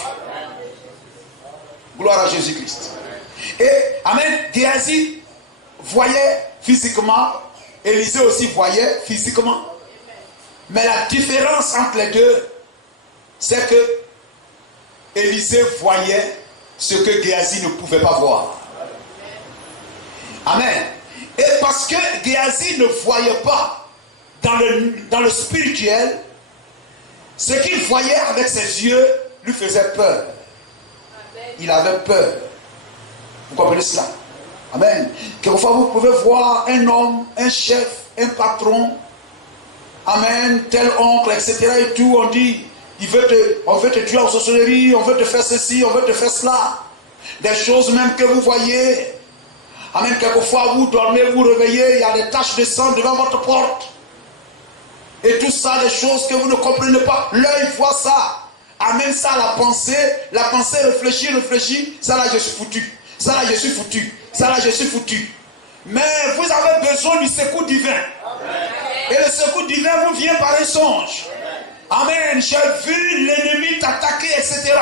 Gloire à Jésus-Christ. Et, amen, Géasi voyait physiquement, Élisée aussi voyait physiquement. Mais la différence entre les deux, c'est que Élisée voyait ce que Géasi ne pouvait pas voir. Amen. Et parce que Géasi ne voyait pas dans le spirituel, ce qu'il voyait avec ses yeux lui faisait peur. Il avait peur. Vous comprenez cela? Amen. Quelquefois vous pouvez voir un homme, un chef, un patron, amen, tel oncle, etc. et tout, on dit, on veut te tuer en sorcellerie, on veut te faire ceci, on veut te faire cela. Des choses même que vous voyez. Amen. Quelquefois vous dormez, vous réveillez, il y a des taches de sang devant votre porte. Et tout ça, des choses que vous ne comprenez pas. L'œil voit ça. Amène ça à la pensée réfléchit. Ça là, je suis foutu. Ça là, je suis foutu. Ça là, je suis foutu. Mais vous avez besoin du secours divin. Amen. Et le secours divin vous vient par un songe. Amen. J'ai vu l'ennemi t'attaquer, etc.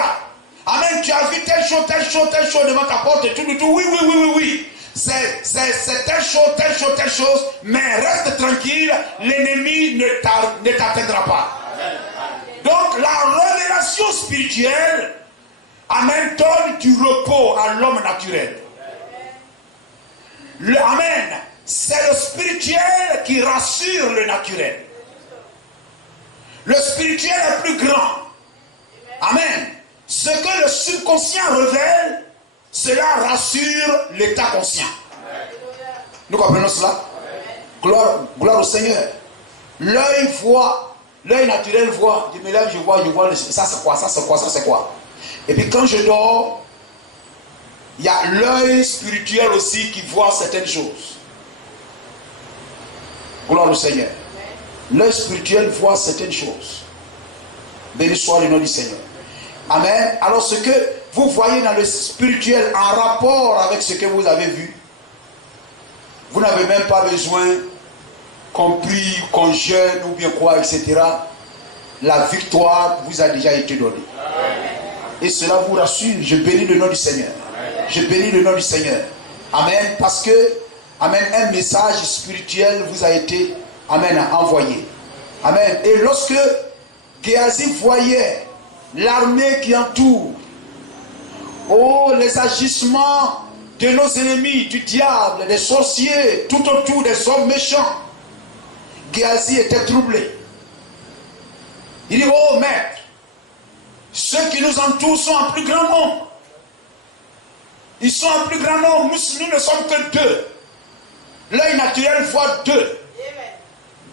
Amen. Tu as vu telle chose devant ta porte et tout. Oui. C'est telle chose, mais reste tranquille, l'ennemi ne t'atteindra pas. Donc la révélation spirituelle, amen, donne du repos à l'homme naturel. Amen, c'est le spirituel qui rassure le naturel. Le spirituel est plus grand. Amen. Ce que le subconscient révèle, cela rassure l'état conscient. Nous comprenons cela? Gloire au Seigneur. L'œil voit, l'œil naturel voit. Je me lève, je vois, ça c'est quoi? Et puis quand je dors, il y a l'œil spirituel aussi qui voit certaines choses. Gloire au Seigneur. L'œil spirituel voit certaines choses. Béni soit le nom du Seigneur. Amen. Alors ce que vous voyez dans le spirituel en rapport avec ce que vous avez vu, vous n'avez même pas besoin qu'on prie, qu'on jeûne ou bien quoi, etc. La victoire vous a déjà été donnée. Et cela vous rassure. Je bénis le nom du Seigneur. Je bénis le nom du Seigneur. Amen. Parce que, amen, un message spirituel vous a été, amen, envoyé. Amen. Et lorsque Géasi voyait l'armée qui entoure, oh, les agissements de nos ennemis, du diable, des sorciers, tout autour des hommes méchants, Géasi était troublé. Il dit, oh maître, ceux qui nous entourent sont en plus grand nombre. Ils sont en plus grand nombre. Nous ne sommes que deux. L'œil naturel voit deux.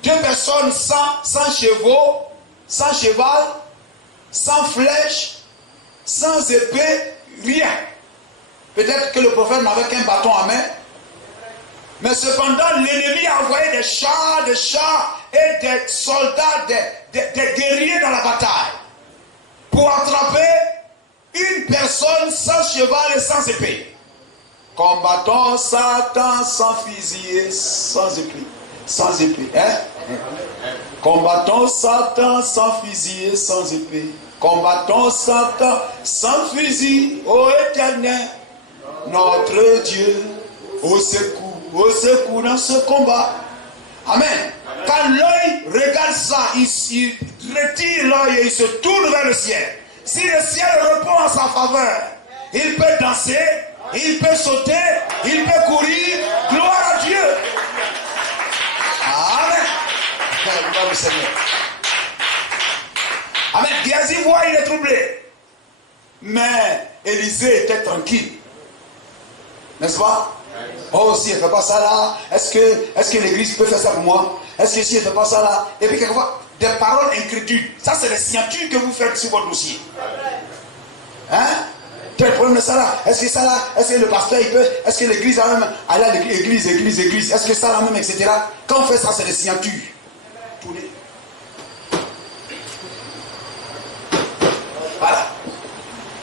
Deux personnes sans chevaux, sans cheval, sans flèche, sans épée, rien. Peut-être que le prophète n'avait qu'un bâton à main. Mais cependant, l'ennemi a envoyé des chars et des soldats, des guerriers dans la bataille. Pour attraper une personne sans cheval et sans épée. Combattons Satan sans fusil et sans épée. Sans épée. Hein? Combattons Satan sans fusil et sans épée. Combattons Satan sans fusil, ô Éternel, notre Dieu, au secours dans ce combat. Amen. Quand l'œil regarde ça, il retire l'œil et il se tourne vers le ciel. Si le ciel répond en sa faveur, il peut danser, il peut sauter, il peut courir. Gloire à Dieu. Amen. Gloire au Seigneur. Amen. Géasi voit, il est troublé. Mais Élisée était tranquille. N'est-ce pas? Oh, si elle ne fait pas ça là, est-ce que l'église peut faire ça pour moi? Est-ce que si elle ne fait pas ça là? Et puis quelquefois, des paroles incrédules. Ça, c'est des signatures que vous faites sur votre dossier. Hein? Quel problème de ça là? Est-ce que ça là? Est-ce que le pasteur il peut? Est-ce que l'église a même aller à l'église? Est-ce que ça là même, etc. Quand on fait ça, c'est des signatures. Tournez. Voilà.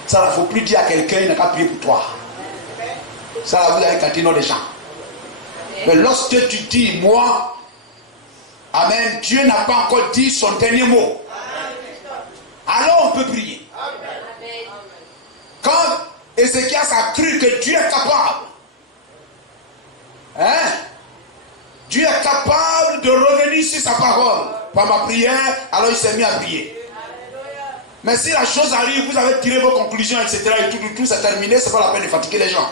Ça, il ne faut plus dire à quelqu'un, il n'a qu'à prier pour toi. Ça, vous allez canter dans les gens. Mais lorsque tu dis, moi, amen, Dieu n'a pas encore dit son dernier mot. Alors on peut prier. Quand Ézéchias a cru que Dieu est capable, hein, Dieu est capable de revenir sur sa parole par ma prière, alors il s'est mis à prier. Mais si la chose arrive, vous avez tiré vos conclusions, etc., et tout, c'est terminé, c'est pas la peine de fatiguer les gens.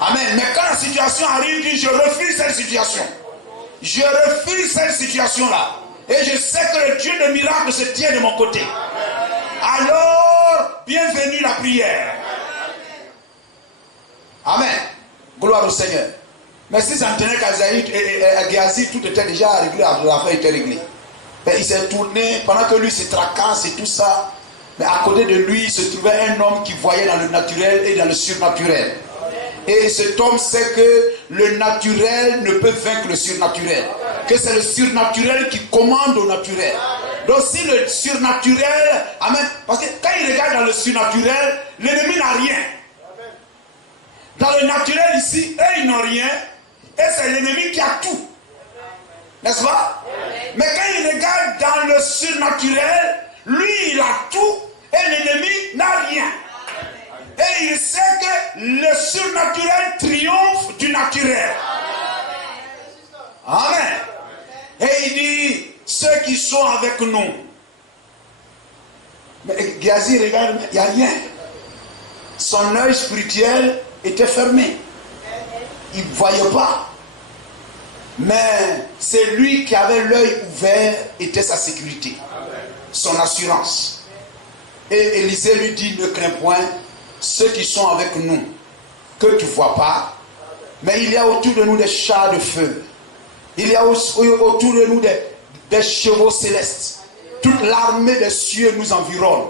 Amen. Mais quand la situation arrive, dit, je refuse cette situation. Je refuse cette situation-là. Et je sais que le Dieu de miracle se tient de mon côté. Alors, bienvenue la prière. Amen. Gloire au Seigneur. Mais si ça ne tenait qu'à Géasi, tout était déjà réglé, l'affaire était réglée. Mais il s'est tourné, pendant que lui se tracasse et tout ça, mais à côté de lui, il se trouvait un homme qui voyait dans le naturel et dans le surnaturel. Et cet homme sait que le naturel ne peut vaincre le surnaturel. Que c'est le surnaturel qui commande au naturel. Donc si le surnaturel, amen, parce que quand il regarde dans le surnaturel, l'ennemi n'a rien. Dans le naturel ici, eux ils n'ont rien, et c'est l'ennemi qui a tout. N'est-ce pas? Mais quand il regarde dans le surnaturel, lui il a tout, et l'ennemi n'a rien. Et il sait que le surnaturel triomphe du naturel. Amen. Et il dit, ceux qui sont avec nous. Mais Géasi regarde, il n'y a rien. Son œil spirituel était fermé. Il ne voyait pas. Mais c'est lui qui avait l'œil ouvert, était sa sécurité. Son assurance. Et Élisée lui dit, ne crains point. Ceux qui sont avec nous, que tu ne vois pas, mais il y a autour de nous des chars de feu. Il y a autour de nous des chevaux célestes. Toute l'armée des cieux nous environne.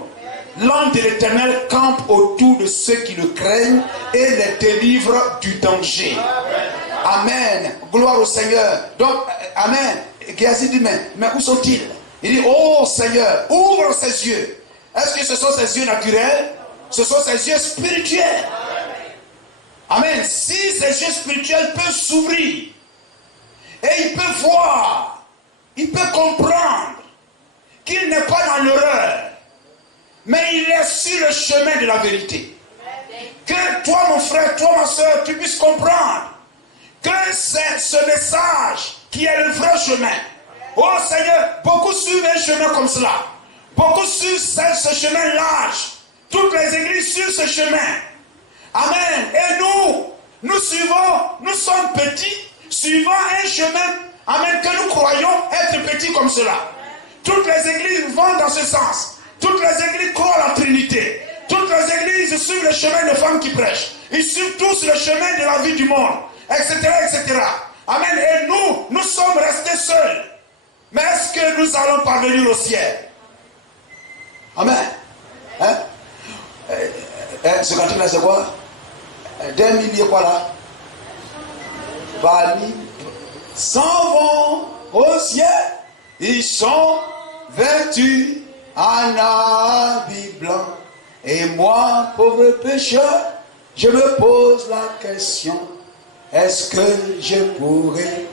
L'ange de l'Éternel campe autour de ceux qui le craignent et les délivre du danger. Amen. Gloire au Seigneur. Donc, amen. Géasi dit, mais où sont-ils? Il dit, oh Seigneur, ouvre ses yeux. Est-ce que ce sont ses yeux naturels? Ce sont ses yeux spirituels. Amen. Si ses yeux spirituels peuvent s'ouvrir et il peut voir, il peut comprendre qu'il n'est pas dans l'erreur, mais il est sur le chemin de la vérité. Que toi, mon frère, toi, ma soeur, tu puisses comprendre que c'est ce message qui est le vrai chemin. Oh Seigneur, beaucoup suivent un chemin comme cela. Beaucoup suivent ce chemin large. Toutes les églises suivent ce chemin. Amen. Et nous suivons, nous sommes petits, suivant un chemin, amen, que nous croyons être petits comme cela. Toutes les églises vont dans ce sens. Toutes les églises croient à la Trinité. Toutes les églises suivent le chemin des femmes qui prêchent. Ils suivent tous le chemin de la vie du monde, etc., etc. Amen. Et nous sommes restés seuls. Mais est-ce que nous allons parvenir au ciel? Amen. Hein? Ce cantique-là, c'est quoi? Des milliers, quoi là? Parmi s'en vont au ciel. Ils sont vêtus en habit blanc. Et moi, pauvre pécheur, je me pose la question. Est-ce que je pourrais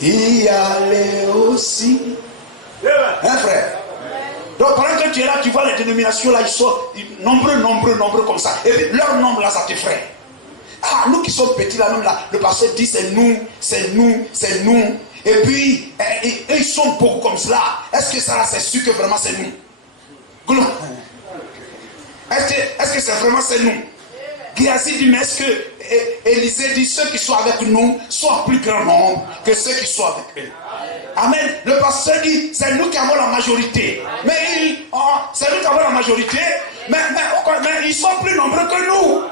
y aller aussi? Hein, frère? Donc pendant que tu es là, tu vois les dénominations là, ils sont nombreux comme ça. Et puis, leur nombre là, ça t'effraie. Ah, nous qui sommes petits là, même là, le pasteur dit c'est nous. Et puis, ils sont beaucoup comme cela. Est-ce que ça là, c'est sûr que vraiment c'est nous? Est-ce que c'est vraiment c'est nous? Géasi dit, mais est-ce que Élisée dit, ceux qui sont avec nous sont en plus grand nombre que ceux qui sont avec eux? Amen. Le pasteur dit, c'est nous qui avons la majorité. Mais c'est nous qui avons la majorité, mais ils sont plus nombreux que nous.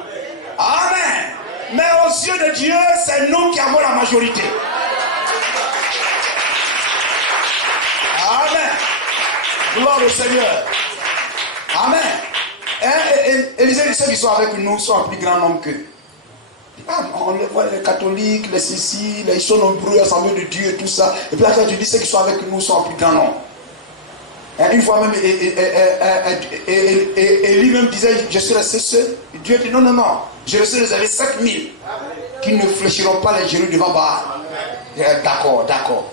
Amen. Mais aux yeux de Dieu, c'est nous qui avons la majorité. Amen. Gloire au Seigneur. Amen. Élisée dit, ceux qui sont avec nous sont en plus grand nombre qu'eux. Ah, on les voit, les catholiques, les Siciliens, ils sont nombreux, assemblés de Dieu et tout ça. Et puis là, quand tu dis ceux qui sont avec nous sont en plus grand nombre. Une fois même, Élie même disait, je suis resté seul. Dieu dit, non, je vais réserver 7000 qui ne fléchiront pas les genoux devant Baal. D'accord.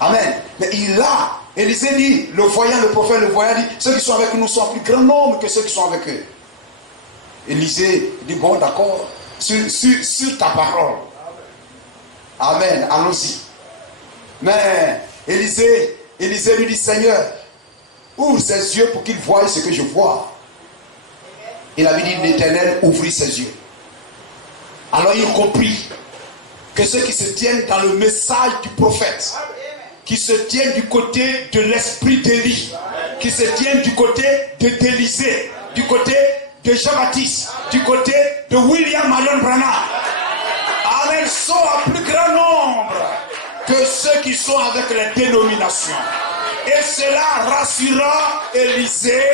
Amen. Mais Élisée dit, le prophète le voyant dit, ceux qui sont avec nous sont en plus grand nombre que ceux qui sont avec eux. Élisée dit, bon, d'accord. Sur ta parole. Amen. Allons-y. Mais Élisée lui dit, Seigneur, ouvre ses yeux pour qu'il voie ce que je vois. Il avait dit, l'Éternel ouvrit ses yeux. Alors il comprit que ceux qui se tiennent dans le message du prophète, qui se tiennent du côté de l'esprit d'Élie, qui se tiennent du côté d'Élisée, du côté de Jean-Baptiste, du côté de William Marion Branham. Amen, sont en plus grand nombre que ceux qui sont avec les dénominations. Et cela rassura Élisée,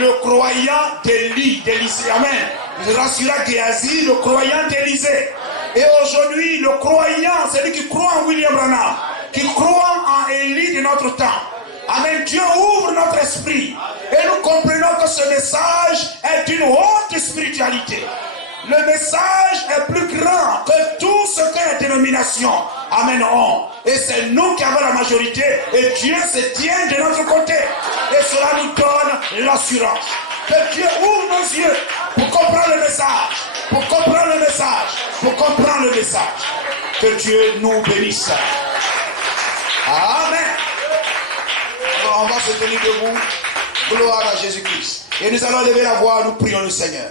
le croyant d'Élisée. Amen. Rassura Géasi, le croyant d'Élisée. Et aujourd'hui, le croyant, c'est lui qui croit en William Branham, qui croit en Élie de notre temps. Amen. Dieu ouvre notre esprit et nous comprenons que ce message est d'une haute spiritualité. Le message est plus grand que tout ce que les dénominations, amen, ont. Et c'est nous qui avons la majorité et Dieu se tient de notre côté. Et cela nous donne l'assurance que Dieu ouvre nos yeux pour comprendre le message. Que Dieu nous bénisse. Amen. Alors on va se tenir debout. Gloire à Jésus-Christ. Et nous allons lever la voix, nous prions le Seigneur.